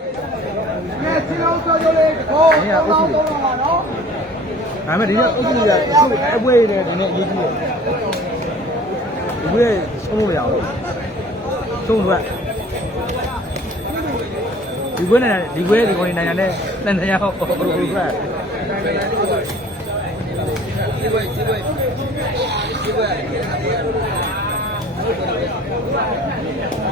ကဲစီလုံးစောကြလေးခေါ်တော့တော့တော့ပါနော်ဒါပေမဲ့ဒီကအုပ်စုတွေကသူ့အပွဲတွေဒီနေ့အရေးကြီးတယ်ဒီပွဲဆုံးလို့မရဘူးဆုံးတော့ဒီပွဲနဲ့ဒီပွဲဒီကောင်နေနိုင်ငံနဲ့တန်တရာဟိုဟိုဟိုက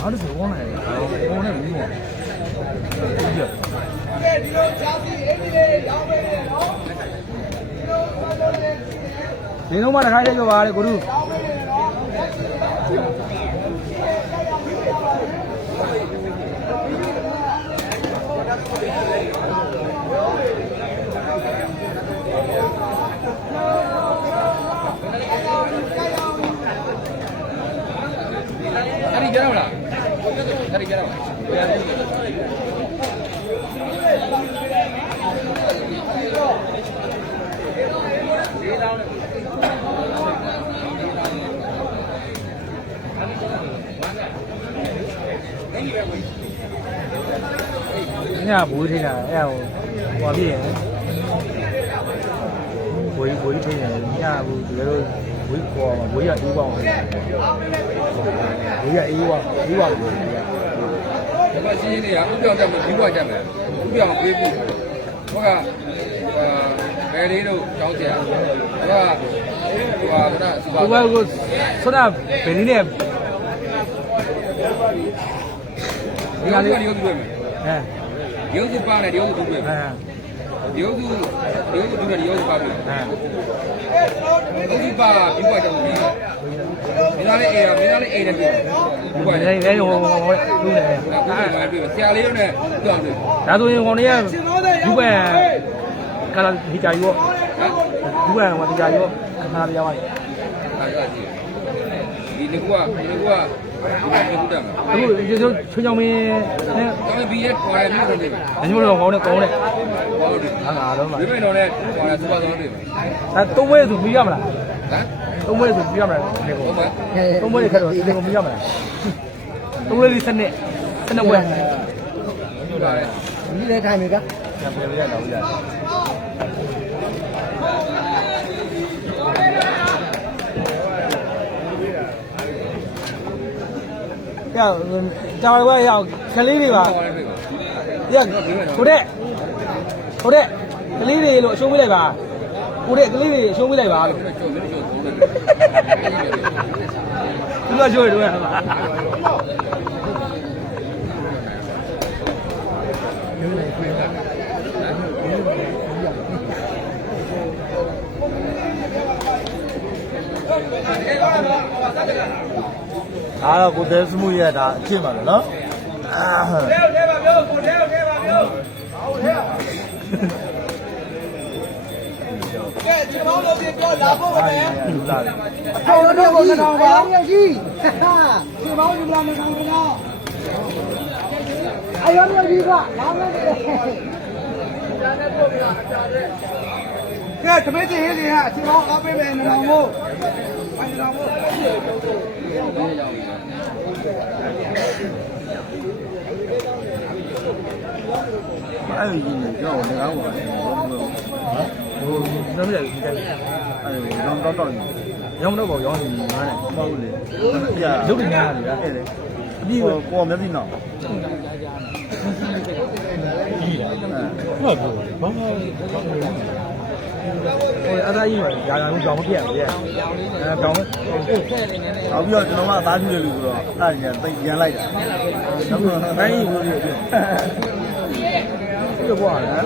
အားလုံးဘောနေတယ်ဘောနေဘူးပေါ့ ကဲဒီလိုချာစီအင်းဒီလေးရောင်းပေးနေနော်ဒီလိုစောကြလေး ဒီလုံးမတစ်ခါလေးပြောပါလေကိုတို့ရောင်းပေးနေနော်အဲ့ဒီကြတော့လားအဲ့ဒီကြတော့လား ရဘိုးထိတာအဲ့ဒါကိုဟိုပြည့်ရယ်ဘိုးဘိုးထိတယ်ညဘူးဒီလိုဝေးပေါ်မှာဝေးရအေးပါအောင်ဝေးရအေးပါအေးပါလို့ဒီမှာရှင်းနေရဥပြောင်းတက်မဒီကွာတက်မယ်ဥပြောင်းပေးပြီဟောကဘယ်လေးတို့တောင်းကြရဟောကဟိုဟာကစပါဘာကိုဆရာဘယ်နည်းနဲ့ဒီကလေးဒီလိုပြမယ်အဲ ဒီဥစ္စာပါနဲ့ဒီဥစ္စာတွေ့မယ်အဲဒီဥစ္စာဒီဥစ္စာတွေ့တယ်ဒီဥစ္စာပါမယ်အဲဥစ္စာပါဒီဘွားတက်မယ်မင်းသားလေးအေးရမင်းသားလေးအေးတယ်ပြီဒီဘွားဒီတက်လေဟိုဟိုဟိုလူနေအဲ့ဒါမှတွေ့ဆရာလေးတို့နဲ့ကြောင်းတွေ့ဒါဆိုရင်ဟိုနေရဒီဘက်ကလာဒီကြရောဒီဘက်ကဒီကြရောခါရပါရဲ့အဲ့ဒါကြည့်ဒီငကူကဒီငကူကဒီမှာငကူတက်မယ် အခုဒီလိုချွန်ချောင်းမင်းနဲ့။ဒါပေမဲ့ BS ပေါ်ရမျိုးတွေပဲညို့တော့ကောင်းနဲ့ကောင်းနဲ့။ဘောလို့ဒီဟာငါတော့မှာဒီမဲ့တော့လည်းပေါ်ရစပါတော့တွေပဲအဲသုံးဝဲဆိုပြီးရမလား။ဟမ်သုံးဝဲဆိုပြီးရမလားဒီကိုဟုတ်ပါသုံးဝဲခက်တော့ဒီကိုပြီးရမလားသုံးဝဲလေးစနစ်စနစ်ဝဲ။ဟုတ်ပါရဲ့ဒီလေးထိုင်နေကပြန်ပြန်ရတော့ကြာ ရောက်ကြောင်ဝဲရောက်ကလေးတွေပါ။ပေါ်ရပြီပါရကိုတဲ့ကိုတဲ့ကလေးတွေလို့အရှုံးပေးလိုက်ပါကိုတဲ့ကလေးတွေအရှုံးပေးလိုက်ပါလို့။ဒီမဲ့ကျော်လေးကျော်သုံးတယ်သူကကြိုးရတော့ဟာ အားတော့ကိုသေးစမှုရတာအဖြစ်ပါလေနော်အာထဲထဲပါပြောကိုထဲထဲပါပြောဟုတ်ထဲကဲဒီမောင်းလို့ပြပြောလာဖို့ပဲလူလာတယ်ထောင်တော့ဘုရားတော်ပါမြေကြီးဟာဒီမောင်းဒီလာမဆောင်ဘူးနော်အယောမြေကြီးကလာမယ်ကဲသမီးကြီးဟင်းကြီးဟာဒီမောင်းအပေးမယ်နော်မို့ဘာလို့မို့ အဲ့ဒီကြီးနေကြောက်နေကောင်းပါလေဟိုနမ်းရည်တယ်အဲ့ဒီတော့တော့တော့ရောင်းတော့ပေါ့ရောင်းနေမှာနဲ့ပေါ့လေပြရုပ်တင်များတယ်ဗျာအဲ့လေအပြီးဒီကိုကိုမျက်စိနောက်ကြီးတယ်ဟုတ်ပါဘူးဘာမှ ဟိုအသားကြီးပါရာရာကြောင်မပြတ်ဘူးရဲ့အဲကြောင်နောက်ပြီးတော့ကျွန်တော်ကအသားကျူတယ်လို့ဆိုတော့အဲ့ဒါညာတိတ်ရန်လိုက်တာနောက်ပြီးတော့တိုင်းကြီးကိုပြည့်ပြပွားတယ်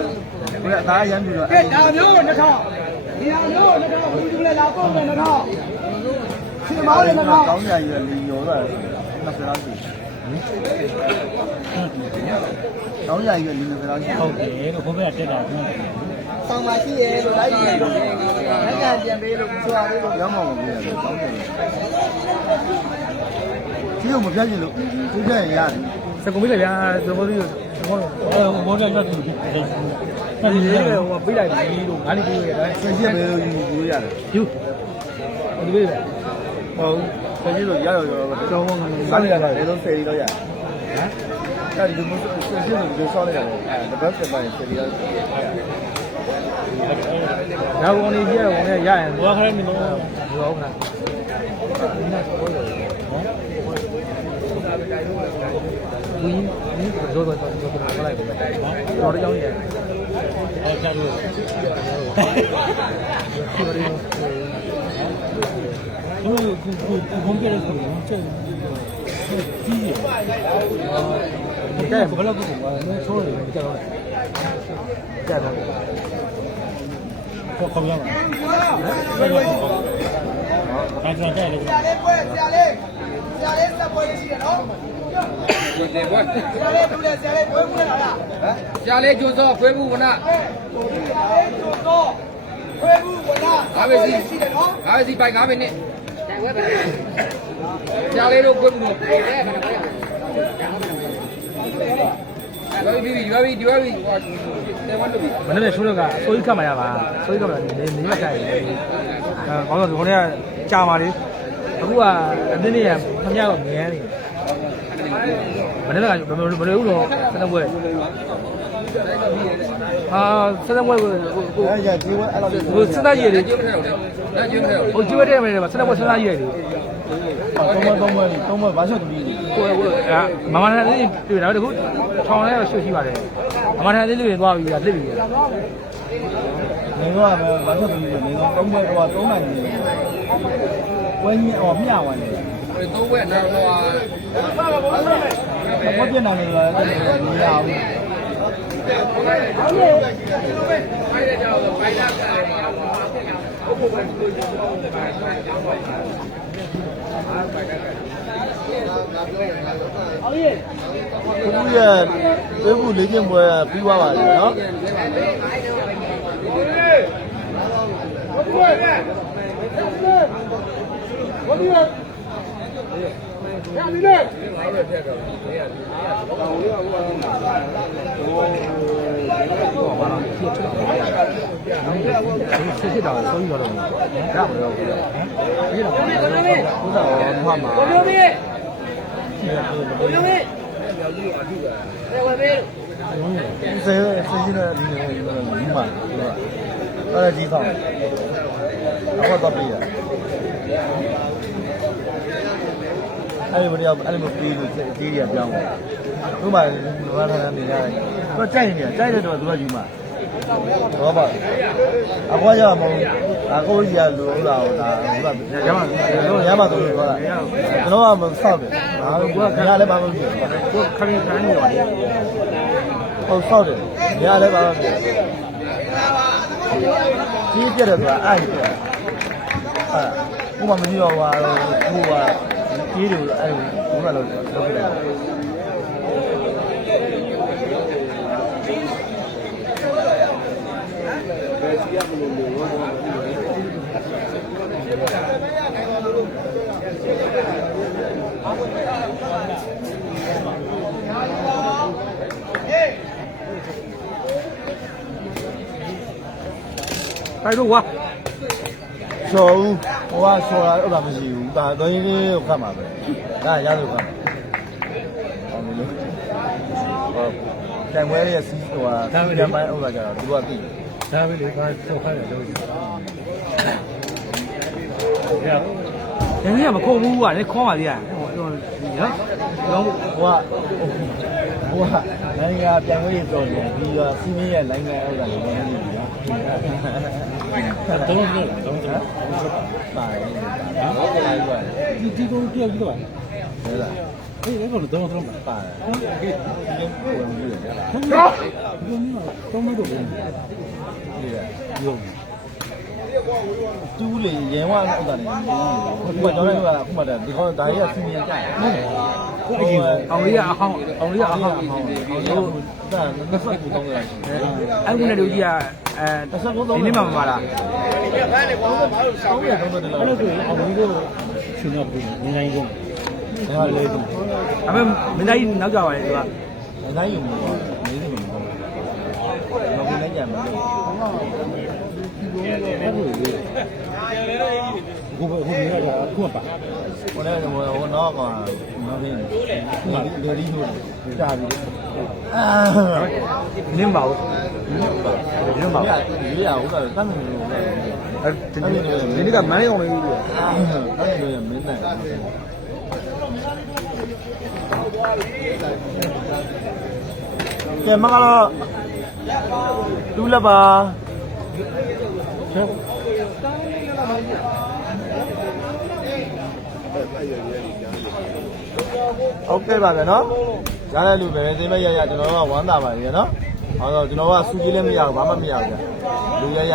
ကိုကအသားရမ်းပြီးတော့ကဲဒါမျိုး2000ဒီဟာမျိုး2000ဘူးတူလဲလာဖို့မယ်2000မောင်းနေမကောင်းကောင်းကြရည်လီရောတာ20လောက်ရှိကောင်းကြရည်လီ20လောက်ရှိဟုတ်တယ်လို့ဘုရားတက်တာ ဆောင်ပါရှိရဲ့လို့လိုက်ပြန်လို့လက်ကန်ပြန်ပေးလို့ဆိုရလေးလို့ရောက်မှာမပြရတယ်ကောင်းတယ်ဒီကိုမပြချင်လို့သူပြရင်ရတယ်စကုံမိလိုက်ဗျာသဘောလေးဘောဘောတက်တက်ပြီးတယ်ဒီလေးဟိုပေးလိုက်ပြီလို့ငါးလေးပေးရတယ်ဆင်ချက်ပဲလို့ယူယူရတယ်ယူဒီလေးပဲဟုတ်ဆင်ချက်လို့ရရရောတော့ဘောငါစားရတာလေလုံးဆယ်ရီတော့ရဟမ်အဲ့ဒီမျိုးဆင်ချက်လို့ဒီဆောင်းလိုက်ရတယ်အဲတပတ်ဆက်ပိုင်းဆယ်ရီတော့ ဒါကောင်လေးပြရကောင်လေးရရင်ဘောခရဲမင်းတော့ဘောဟုတ်လားဘူးဘူးတော့တော့တော့တော့လိုက်ပါတော့တော့ကြောင်းရဟောချလို့ဒီလိုကိုကိုဘုံပြရဆိုတော့ချက်ကြီးရတဲ့ဘယ်လိုကိုဘာလဲဆိုရကြတော့ကြတော့ ခေါခေါရမှာအဲ့ဒါကြတယ်လေဆရာလေးပွဲဆရာလေးဆရာလေးစက်ပွဲရှိရနော်ဒီလေဘွားဆရာလေးတူတယ်ဆရာလေးပွဲပွဲလာလားဟမ်ရှားလေးကျိုးစောခွေးဘူးကနာဆရာလေးကျိုးတော့ဖွဲဘူးဝနာရှိတယ်နော်ငါးစီပိုက်ငါးမိနစ်ရှားလေးတို့ခွေးဘူးလို့ရွာပြီးပြီရွာပြီးရွာပြီးဟိုတေဝန်တို့ပြီ မနေ့ကရှိုးတော့ကအစိုးရကမှရပါစိုးရကမှနေနေမကြိုက်ဘူးအဲကောင်းတော့ဒီနေ့ကကြာပါလေအခုကအတင်းနေရခမရတော့မြန်းနေမနေ့ကဘယ်လိုဘယ်လိုလို့စတဲ့ဘွဲအာစတဲ့ဘွဲကိုကိုအဲ့ရဒီဝဲအဲ့လိုကိုစတဲ့ရည်လေကျိုးမထဲတော့လေဒါကျိုးမထဲတော့လေဟိုကျွေးတဲ့မယ်စတဲ့ဘွဲစတဲ့ရည်လေသုံးမသုံးမသုံးမဘာချ က်တူကြီးကိုကိုအာမမထာလေးတွေ့တာတခုထောင်လဲရွှေ့ရှိပါတယ်မမထာလေးတွေသွားပြီးတာတစ်ပြီးနေတော့ဘာချက်တူကြီးနေတော့သုံးမတော့သုံးနိုင်တယ်ဝင်းကြီးအော်မျှဝိုင်းတယ်ဒီသုံးဝက်တော့ဟိုဟာဘာပြနေလဲမရဘူး ဖိုင်ရကြတော့ဖိုင်ရကြတယ်ဘူးရဲ့ပြေဘူးလေးချင်းပွဲပြီးသွားပါပြီနော်စစ်စစ်တာဆုံးပြီးတော့တော့ရမလို့ဘူးဒီတော့ဘုရားဟောမှာဘုရားမင်းဘုရားမင်းအဲဝဲမင်း ဆယ်ဆယ်ကြီးနဲ့ဒီမှာအဲ့ဒါကြီးဆောင်အခုတော့ပြရအဲ့ဒီမတရားအဲ့ဒီမပြီးလို့ကြီးရပြောင်းသူ့မှာဘာသာနေရတယ်သူကြိုက်နေကြိုက်တဲ့တော့သူကယူမှာ တော့ပါအကွာကြမဟုတ်အခုကြီးကလူဥလာဟောဒါဘုရားရမှာတို့ရမှာတို့ပြောတာကျွန်တော်ကမဆောက်တယ်ဒါကဘုရားလည်းဘာမှမပြောကိုခရင်ခန်းနေပါတယ်ဟုတ်ဆောက်တယ်ရလည်းဘာမှမပြောကြီးပြတယ်ဆိုတာအဲ့ဒီဟာဘုမမကြည့်တော့ဟာဘုရားကြီးတယ်အဲ့ဒီဘုရားလို့လုပ်ပြတယ် တိုက်တော့ဝါဆော်ဦးဟိုကဆော်တာဥပမာမရှိဘူးဒါတော့ရင်းလေးကိုခတ်မှာပဲဒါရလို့ခတ်မှာအောင်လို့ဟုတ်တန်ဝဲရဲ့စီးဟိုကတန်ပိုင်းဥပမာကြတော့သူကပြီဒါပဲလေဘာဆောက်ခိုင်းတယ်လို့ရရင်းကြီးကမခုံဘူးကလည်းခေါင်းပါသေးရတယ် ဟိုနော်ဟိုကဟိုကနိုင်ငံပြန်ဝဲစော်တယ်ဒီကစီးမင်းရဲ့နိုင်ငံဥပမာလည်းမဟုတ်ဘူးဗျာတော့တော့တော့ပါတယ်ဟုတ်ကဲ့ပါဒီဒီကိုပြပြီးတော့ဟုတ်လားအေးလည်းတော့တော့တော့ပါတယ်ဟုတ်ကဲ့ဒီကိုဝင်ပြီးရတယ်ဟုတ်ကဲ့ဒီကတော့မတော့ဘူးဒီကရုံ တူးလေရဲဝဥစ္စာနေခုမှကျွန်တော်ကခုမှဒါဒီခေါ်ဒါကြီးကစီမံကြတယ်ဟုတ်တယ်အောင်လေးကအဟောင်းအောင်လေးကအဟောင်းအဟောင်းဟုတ်ဒါနှစ်ဆက်ကိုတောင်းရရှိတယ်အဲ့ခုနဲ့လူကြီးကအဲဒီနေ့မှမပါလားတောင်းရတော့တယ်လားအဲ့ဒါဆိုရင်အောင်ပြီးတော့ရှင်တော့ဘူးနေနိုင်ကုန်ဒါလေးတူအမေမင်းသားကြီးနောက်ကြပါလေသူကနေနိုင်ယူမှာနေနေမှာတော့ဘယ်နဲ့ကြမှာလဲ ကိုဘကိုမြေကတော့ခုပါဟိုလည်းဟိုဟိုတော့ကနော်ဒီဒီဒီလိုတာပြီအာနင်းပါဦးနင်းပါဦးဒီရဟုတ်တယ်တမ်းနေလို့အဲဒီနေ့ကမန်းရောင်လေးကြီးတမ်းနေလို့မင်းနဲ့ကဲမကတော့တူးလက်ပါ ဟုတ်ကဲ့ပါဗျာနော်ရတဲ့လူပဲသိမဲ့ရရကျွန်တော်ကဝမ်းသာပါရနော်ဟောတော့ကျွန်တော်ကစူကြီးလည်းမရဘူးဘာမှမရဘူးဗျာလူရရ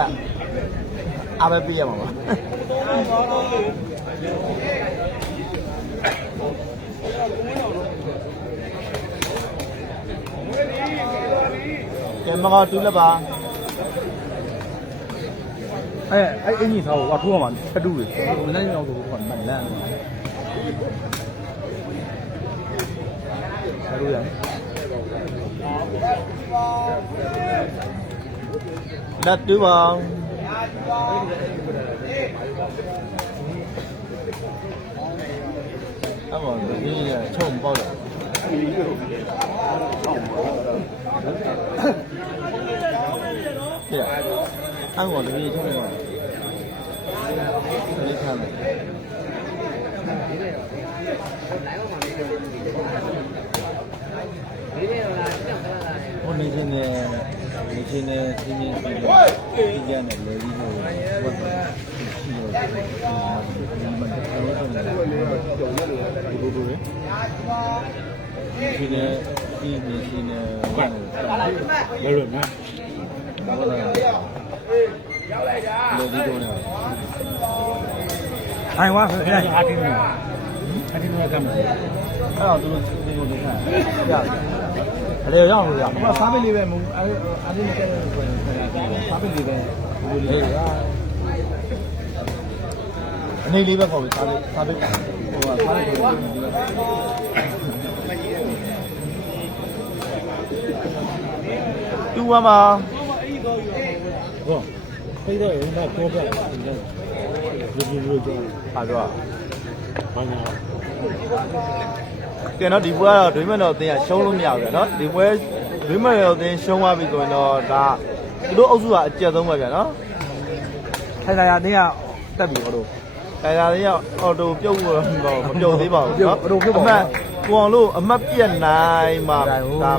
အားပဲပြရမှာပါကဲမကတူးလက်ပါ အဲအဲ့အင်ကြီးသားကိုကထိုးရမှာတတူတွေမင်းသားကြီးတော့ကိုကမလန့်ဆရာတို့ရလက်တူးပါအဲ့မှာဒီရချုံပေါက်တယ်ပြ အဲ့မှာဒီချုံပေါက်တယ်ဒီခံတယ်ဟိုနေချင်းနဲ့နေချင်းနဲ့သင်းချင်းပြီးတော့ဒီကြမ်းနဲ့လေပြီးတော့ဘတ်ရှိတော့ဒီမှာတော့တော့လည်းကြော်ရတယ်ဒီလိုလိုဒီနဲ့ဒီနေချင်းနဲ့ဘာလို့လဲလို့နော်ဘာလို့လဲ လေဒီတော့လည်းအိုင်ဝါခင်ဗျာအားတင်းနေအားတင်းနေကမ်းအဲ့တော့သူတို့ဒီလိုလုပ်တာရတယ်အဲ့ဒါရောက်လို့ရမှာစားပိတ်လေးပဲမဟုတ်အဲ့အဲ့ဒီမကဲဆိုရင်စားပိတ်လေးပဲဒီလိုလေးအနေလေးပဲခေါ်ပြီးစားပိတ်စားပိတ်ဟိုကစားပိတ်ကိုဒီလိုတူဝမ်းပါဟုတ် ဖိတော့ရင်တော့ပြောပြတယ်ဒီလိုလိုကြောဟာတော့ဘာညာကဲတော့ဒီပွဲကတော့ဒွိမန်တော်အသင်းကရှုံးလို့မရဘူးဗျာနော်ဒီပွဲဒွိမန်တော်အသင်းရှုံးသွားပြီဆိုရင်တော့ဒါသူတို့အုပ်စုကအကြက်ဆုံးပဲဗျာနော်ထိုင်လာရအတင်းကတက်ပြီဟောတို့အဲဒါလေးကအော်တိုပြုတ်တော့မပြုတ်သေးပါဘူးပြုတ်နော်အော်တိုပြုတ်ပါအဘူးမှတ်ကိုအောင်လို့အမှတ်ပြက်နိုင်မှာနိုင်ဟုတ်ဒါ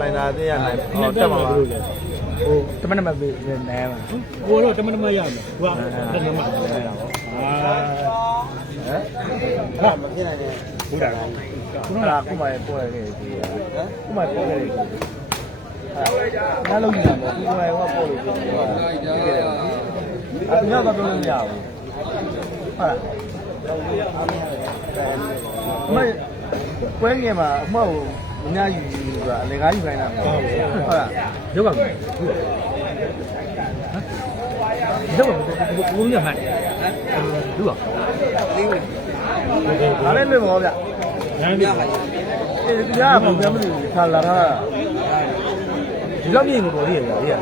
လိုင်းနာသေးရနိုင်ဟောတက်မှာပါ ဟိုတမန်နမပေးနေမှာကိုတော့တမန်တမရမယ်ဟိုကတမန်မအာဟမ်ဟာမဖြစ်နိုင်နဲ့ဘူးတာခုနကခုမှပေါ်ရတယ်ဒီဟမ်ခုမှပေါ်ရတယ်အဲနားလုံးကြည့်မှာခုမှဟောပေါ်လို့ပြောတာအမြတ်တော့ပြောလို့မရဘူးဟုတ်လားမပွဲငယ်မှာအမောက် အများကြီးဆိုတာအလေကားယူခိုင်းတာဟုတ်လားရုပ်ကဘူးရုပ်ကဘူးဘူးရမှန်ဘူးကဒါလည်းလွယ်မောဗျရမ်းပြပါအေးတရားကဘုရားမလို့ခါလာတာဒီလောက်မြင်လို့တော်သေးရဲ့ဗျာဒီက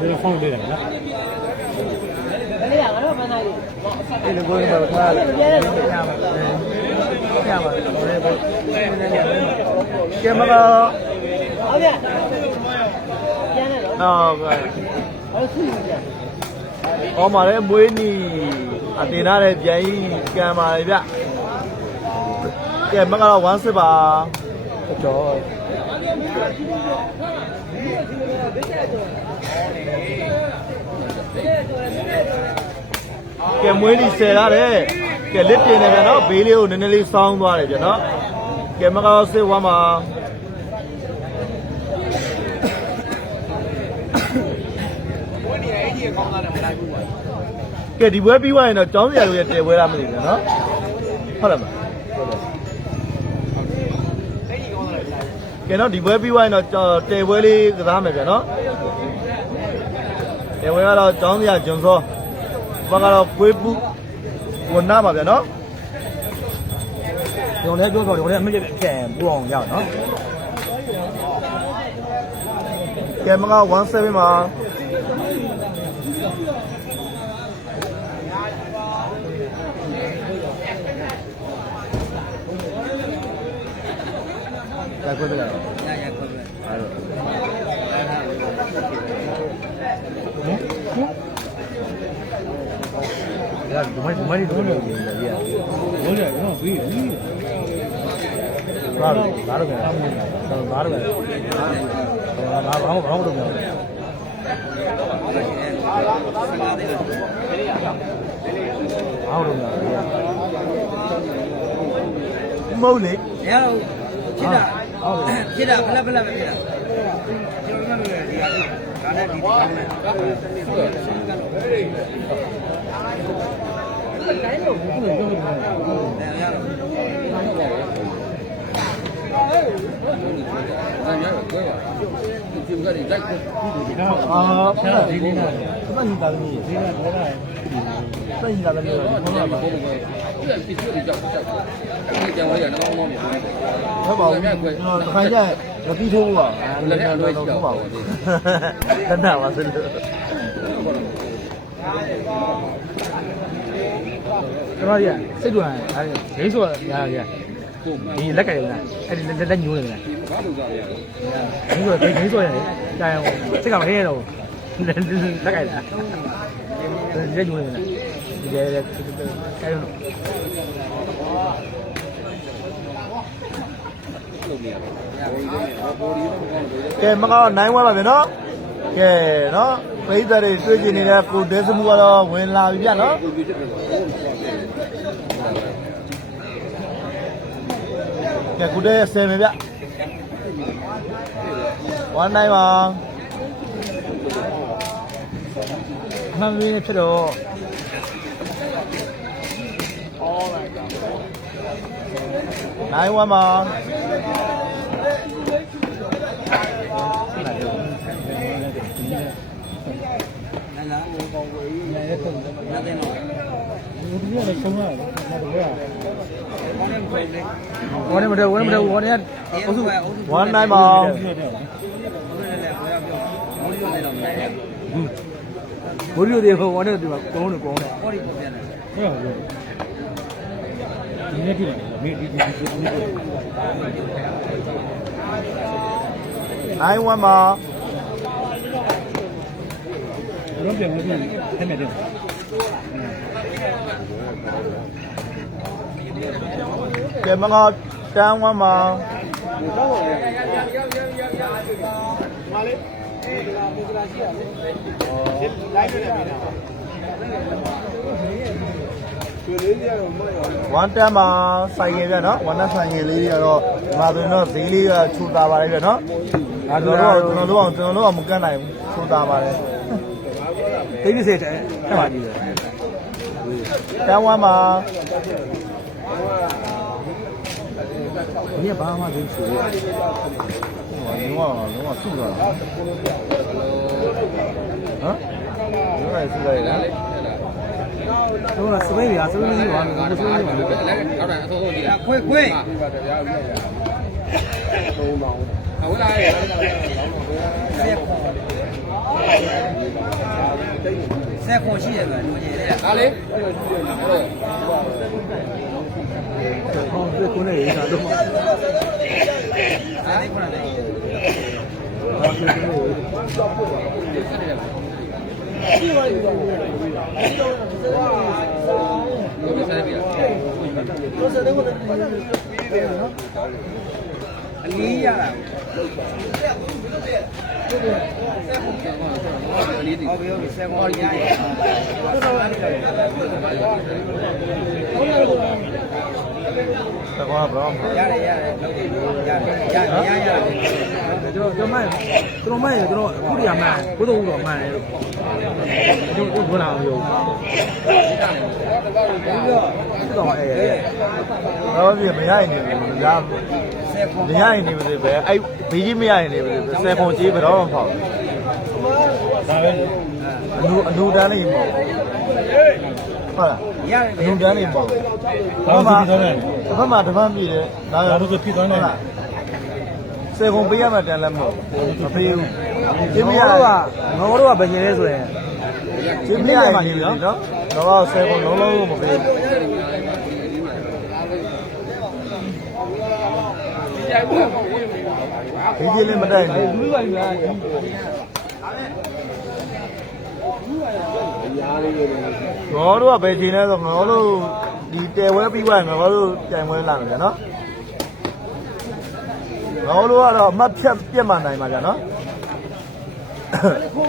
ဒီဖုန်းလေးတယ်နော် အေးလေကိုယ်က ဘာလဲပြရမှာပြရမှာပြရမှာကဲမကဟုတ်ဗျာပြန်နေတော့ဟုတ်ကဲ့အော်မာလည်းမွေးနီအတင်ထားတဲ့ပြန်ကြီးကံပါလေဗျကဲမကတော့1စစ်ပါကျော် ကဲမွေးနီဆယ်ထားတယ်ကဲလက်တင်နေပြန်တော့ဘေးလေးကိုနည်းနည်းလေးစောင်းသွားတယ်ဗျနော်ကဲမကတော့စစ်1ပါကဲဒီပွဲပြီးသွားရင်တော့ကျောင်းစရာတို့ရဲ့တဲပွဲလားမသိဘူးနော်ဟုတ်လားမကဲတော့ဒီပွဲပြီးသွားရင်တော့တဲပွဲလေးကစားမယ်ဗျာနော်တဲပွဲကတော့ကျောင်းစရာဂျွန်စော ဘာကတော့ခွေးပူဝန်နာပါဗျာနော်ဒီကောင်လည်းပြောတော့ဒီကောင်လည်းအမေဖြန်ပူအောင်ရအောင်နော်ကဲမက17မှာဒါခွေးပြလိုက်ရရခွဲပဲအဲ့တော့ ဒါဒီမိုင်းဒီမိုင်းတို့လည်းရရဟုတ်တယ်နော်ပြီးပြီဘာလို့ဘာလို့လဲဘာလို့လဲဘာဘာဘာဘာလို့လဲဘာလို့လဲမဟုတ်လေရတော့ဖြစ်တာဖြစ်တာဖလက်ဖလက်ပဲ ဖြစ်တာကျွန်တော်တို့ဒီဟာလေးဒါနဲ့ဒီ ကောင်းတယ်အာဖဲဒီလေးနာသတ်ညီသားသမီးဒီကတော့လာသတ်ညီသားသမီးတော့ခေါင်းလာပါဟုတ်ပါဘူးဒီလိုကြောက်ကြောက်ဒီကြောင်ရတော့မောင်းနေတယ်ဟုတ်ပါဘူးကျွန်တော်တစ်ခါကျမပြီးထိုးပါလက်နဲ့လွှဲကြည့်တော့ပါဘူးတတ်တာပါစလို့ကျွန်တော်ရစိတ်တူအဲဂိမ်းဆိုရရဒီလက်ကရလားအဲ့ဒီလက်လက်ညိုးနေလားဘာလို့ကြောက်ရလဲဂိမ်းဆိုဂိမ်းဆိုရတယ်တိုင်စိတ်ကမခဲတော့လက်ကရလားလက်ညိုးနေလားဒီလေအဲ့တော့ကဲမကောင်းနိုင်ဝါပါဗျာနော်ကဲနော်ပိဿတွေတွေ့ကျင်နေတဲ့ကိုဒဲစမှုကတော့ဝင်လာပြီဗျာနော် ကဲကိုဒဲဆယ်မယ်ဗျဝမ်းနိုင်ပါမှန်ပြီးဖြစ်တော့နိုင်ဝမ်းပါဒီကလည်းဆုံးရတယ်ငါတို့ကဝမ်းနေမတယ် ဝမ်းနေမတယ်ဝမ်းနေအုပ်စုဝမ်းနိုင်ပါဘိုးရီတွေဝမ်းနေဒီမှာကောင်းနေကောင်းနေဟုတ်ဟုတ်ဒီနေ့ကြည့်လို က်မေးဒီဒီဒီဒီနိုင်ဝမ်းပါတော့ပြန်မပြန်ထဲမဲ့တယ်ကဲမကောင်းတန်းဝမ်းပါဝမ်းတန်းပါဆိုင်ရပြနော်ဝမ်းတန်းဆိုင်ရလေးတွေကတော့ဒီမှာဆိုရင်တော့ဈေးလေးကချူတာပါလေပြနော်အဲကျွန်တော်တို့ကျွန်တော်တို့ကျွန်တော်တို့ကမကန့်နိုင်ဘူးချူတာပါလေသိပြီစေတဲ့အဲ့ပါကြီးတယ် တန်းဝမ်းပါဒီကဘာမှသိဆိုရလုံးဝလုံးဝစုသွားတာဟမ်လုံးဝစုလိုက်လားတော့စပိတ်ရစပိတ်ကြီးပါလို့ဆိုရပါလို့လည်းနောက်တိုင်းအဆုံးဆုံးကြည့်ခွေးခွေးဟုတ်လားဆက် ခွန်ရှိတယ်ဗျာလူကြီးတဲ့ဟာလေဟောဒီကိုနေရတာတော့ဟာလေခွန်တယ်ကိုယ်ဆက်ပြအလီးရတာလေးဒီဟုတ်ပြီဟုတ်ပြီဆယ်မော်ရရတကွာဘရောင်းရတယ်ရတယ်လုပ်တယ်ရတယ်ရရရတယ်ကျွန် တော်ကျွန်တော်မှန်ကျွန်တော်မှန်ရကျွန်တော်အခုတည်းကမှန်ကိုတော့ဦးတော့မှန်တယ်လို့ကျွန်တော် ဘုရားအောင်ရုံတော့အဲတော့ပြမရရင်နေဘူးလားမရရင်နေပါသေးပဲအဲ့ဘေးကြီးမရရင်နေပါသေးပဲဆယ်ခွန်ကြီးဘယ်တော့မှမဖောက်ဒါပဲလေအနူအနူတန်းလေးမဟုတ်ဟုတ်လားအနူတန်းလေးမဟုတ်ဘာလို့ဖြစ်သွားလဲတစ်ဖက်မှာတစ်ဖက်ပြည့်တယ်ဒါဘာလို့ဖြစ်သွားလဲဆယ်ခွန်ပေးရမှတန်လည်းမဟုတ်မပေးဘူးဒီဒီမမရရတော့တော့ကငေါတော့ကဘယ်ကျင်လဲဆိုရင်ဒီမရရင်နေပြီနော်တော့ဆယ်ခွန်လုံးလုံးမပေးဘူး ဒီကြီးလေးမတိုက်ဘူးလူပါပြီလားငေါတို့ကဘယ်ချိန်လဲဆိုငေါတို့ဒီတဲဝဲပြီးသွားရင်ငေါတို့ကြိုင်ဝဲလာမယ်ဗျာနော်ငေါတို့ကတော့အမှတ်ဖြတ်ပြတ်မှနိုင်ပါဗျာနော်နေတော့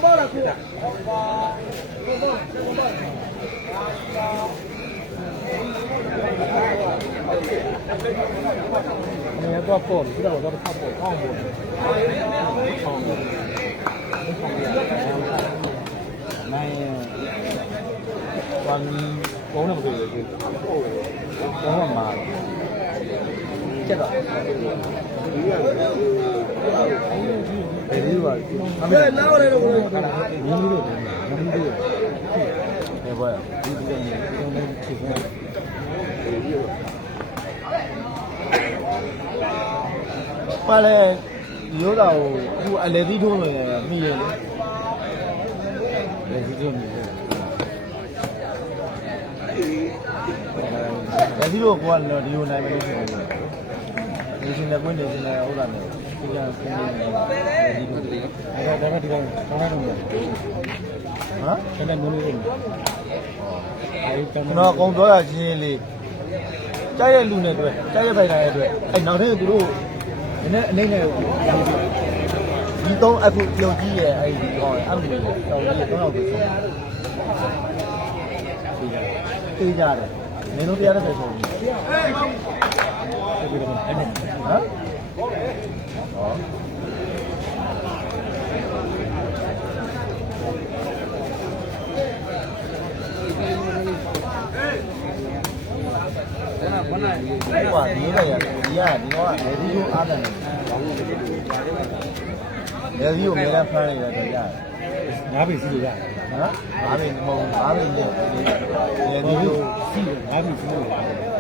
ပေါ့ ဒီတော့တော့ဖတ်ပေါ့အောင်ပေါ့အောင်ပေါ့နိုင်วันဘုံနဲ့မတွေ့ဘူးဘောမှာကျက်တော့ဘယ်လိုပါအမေလာရတယ်တော့မင်းတို့မင်းတို့ဘယ်ဘွဲဒီကနေ့တုံးနေဖြစ်နေ ပါလေရိုးတာကိုအခုအလေသီးထိုးနေမိရလေလေဒီလိုမျိုးလေသီးတို့ကတော့ဒီလိုနိုင်မယ်လို့ပြောတယ်ဒီစင်လည်းပွင့်နေစင်လည်းဟုတ်တာနဲ့ဒီကဆင်းနေတယ်လေသီးတို့အဲ့ဒါတော့ဒီကောင်ဆောင်းနေတယ်ဟမ်အဲ့ဒါမျိုးလေးအဲ့ဒီကံကျွန်တော်အကုန်ပြောရချင်းချင်းလေး ကြားရဲ့လူနဲ့တွေ့ကြားရဲ့ဖိုင်လာရဲ့တွေ့အဲ့နောက်ထပ်သူတို့နည်းနည်းအနေနဲ့ဒီတော့အခုပြုံကြီးရဲ့အဲ့ဒီဟောအဲ့လိုတော်ကြီးတော့တော့ဆိုတေးကြတယ်မင်းတို့တရားတဲ့ဆိုရင်အဲ့ဒီတော့အဲ့ဒီဟမ်ဟို ကဒီနေရဒီကဒီတော့လေဒီကိုအားတယ်လေဒီကိုအများဖမ်းနေတယ်ကြားငါးပြီစီလို့ရတယ်နော်အားနေမဟုတ်အားနေနေလေဒီကိုစီငါးပြီစီလို့ရတယ်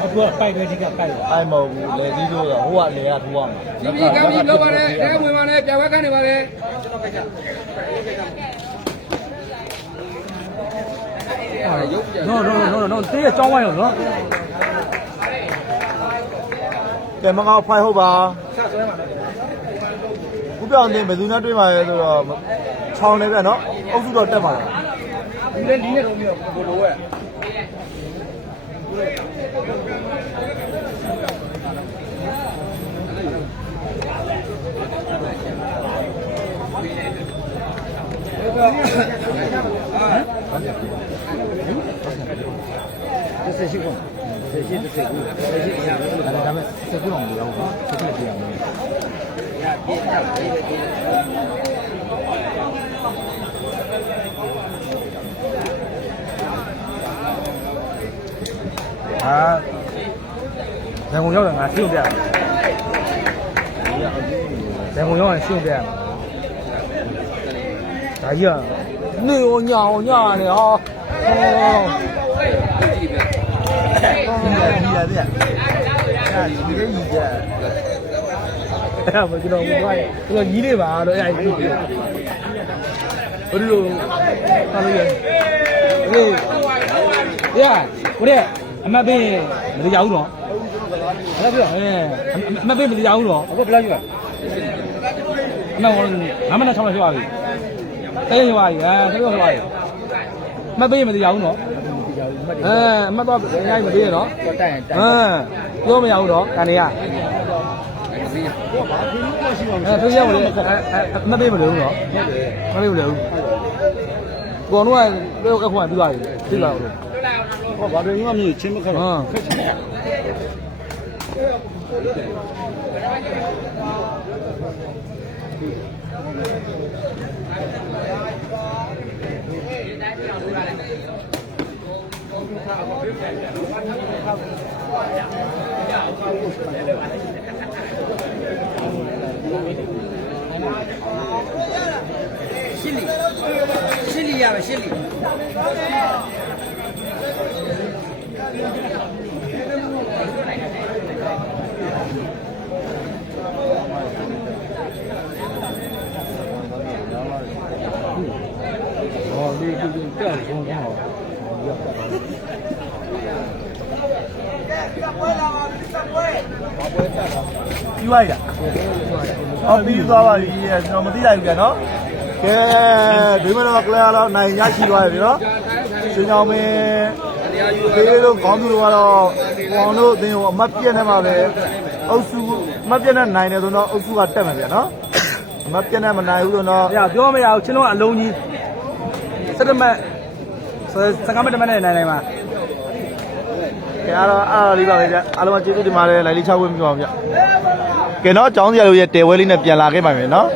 အခုကပိုက်ပဲဒီကပိုက်အိုင်မဟုတ်ဘူးလေဒီကိုဟိုကနေရထိုးရမှာဒီပြီကံပြီလောက်ပါတယ်တဲဝင်ပါတယ်ပြဝက်ကနေပါတ ယ်နော်နော်နော်နော်တေးအကြောင်းဝိုင်းရောနော်ကဲမကောက်ဖိုင်ဟုတ်ပါခုပြောင်းတင်ဘယ်သူနဲ့တွေ့မှာလဲဆိုတော့ချောင်းနေပဲနော်အုပ်စုတော့တက်ပါလားဒီလည်းဒီနဲ့တော့မျိုးဘိုးလိုရဲ့တစ်ဆက်ရှိကုန်တစ်ဆက် တစ်ဆက်ကူတစ်ဆက်အရာလို့ဒါပေမဲ့စက်ကူအောင်လို့ရောစက်ကူပြရမယ်ဟာရန်ကုန်ရောက်တယ်ငါရှင်းပြရမယ်ရန်ကုန်ရောက်ရင်ရှင်းပြရမယ်ဒါကြီးကနေရောညာရောညာနေဟောဟောဒီ ရတဲ့အဲ့ဒီကြီးကြီးကြအဲ့မကျွန်တော်ဘုရားကျွန်တော်ညီးနေပါတော့အဲ့ဒီဘယ်လိုဟာလို့ရဟေးရကိုရဲအမတ်ပေးမတရားဘူးနော်အဲ့ဒါပြောအဲအမတ်ပေးမတရားဘူးနော်အခုဘယ်လောက်ယူရအမတ်ကငါမနဲ့6လောက်ရှိပါပြီတဲရပါပြီအဲတဲရပါပြီအမတ်ပေးမတရားဘူးနော် အဲအမတ်တော့အများကြီးမပေးရနော်တော့တိုင်တိုင်ဟမ်ပြောမရဘူးနော်ကန်နေရဒီအဲသူရောက်လေအဲအမပေးမလို့နော်မပေးမလို့ကောတော့ကတော့အခုမှပြီးသွားပြီသိလားလို့ဟောဘာတွေမှမမြင်ချင်းမခက်ဟမ် ရှစ်လီရှစ်လီရမယ်ရှစ်လီဟောဒီဒီတက်ဆုံးကောင်း ပြီးသွားပြီလားအော်ပြီးသွားပါပြီကျွန်တော်မသိလိုက်ဘူးကြနော်ကဲဒီမတော့ကလျာတော့နိုင်ရရှိသွားပြီနော်ရှင်ကြောင်မင်းဒီလိုခေါင်းသူတို့ကတော့ပေါင်တို့အတင်းကိုအမတ်ပြက်နေမှာပဲအုပ်စုအမတ်ပြက်နေနိုင်တယ်ဆိုတော့အုပ်စုကတက်မယ်ဗျာနော်အမတ်ပြက်နေမနိုင်ဘူးဆိုတော့။ရပြောမရဘူးချင်းတော့အလုံးကြီးစက်တမတ်စကားမတမတ်နဲ့နိုင်နိုင်ပါကဲအားတော့အားတော့လေးပါပဲဗျအားလုံးကျေးဇူးတင်ပါတယ်လိုက်လေးချောက်ဝင်းပြပါဗျ ကဲတော့ចောင်းစရာတို့ရဲ့တဲဝဲလေးနဲ့ပြန်လာခဲ့ပါမယ်နော်